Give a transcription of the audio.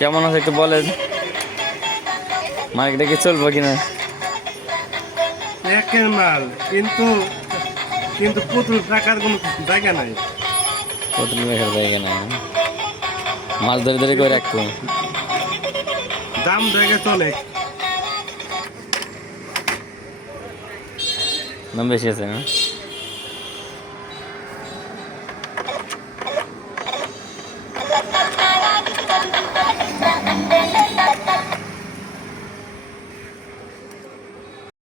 কেমন আছে একটু বলেন, মার্কেটে কি চলবো কিনা? একের মাল, কিন্তু কিন্তু পুতুল টাকার কোনো জায়গা নাই। কত রাখার জায়গা নাই না? মাছ ধরে ধরে করে রাখবো। দাম জায়গা চলে। দাম বেশি আছে না?